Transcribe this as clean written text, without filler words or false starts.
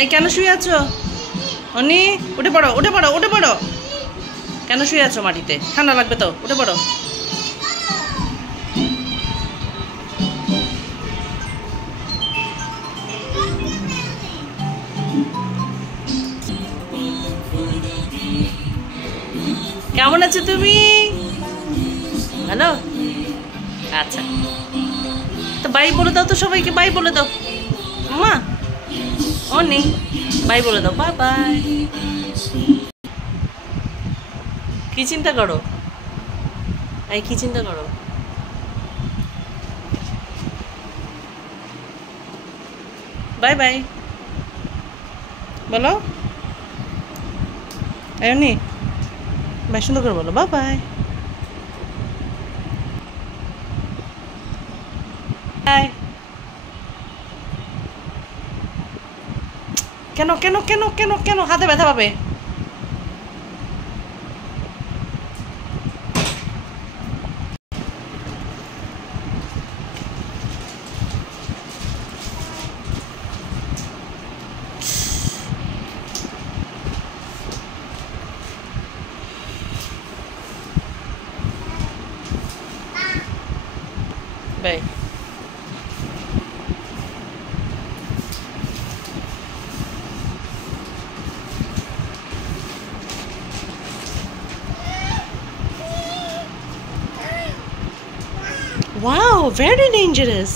এই কেন শুয়ে আছো? অনি উঠে পড়ো, উঠে পড়ো, উঠে পড়ো। কেন শুয়ে আছো মাটিতে? ঠান্ডা লাগবে তো, উঠে পড়ো। কেমন আছো তুমি? ভালো? আচ্ছা, তো বাই বলে দাও তো সবাইকে, বাই বলে দাও। মা অনি বাই বলে দাও, বাই বাই। কি চিন্তা করো? এই কি চিন্তা করো? বাই বাই বলো। অনি বাই সুন্দর করে বলো, বাই বাই। বাই। কেন কেন কেন কেন কেন হাতে ব্যথা পাবে? বাই। Wow, very dangerous.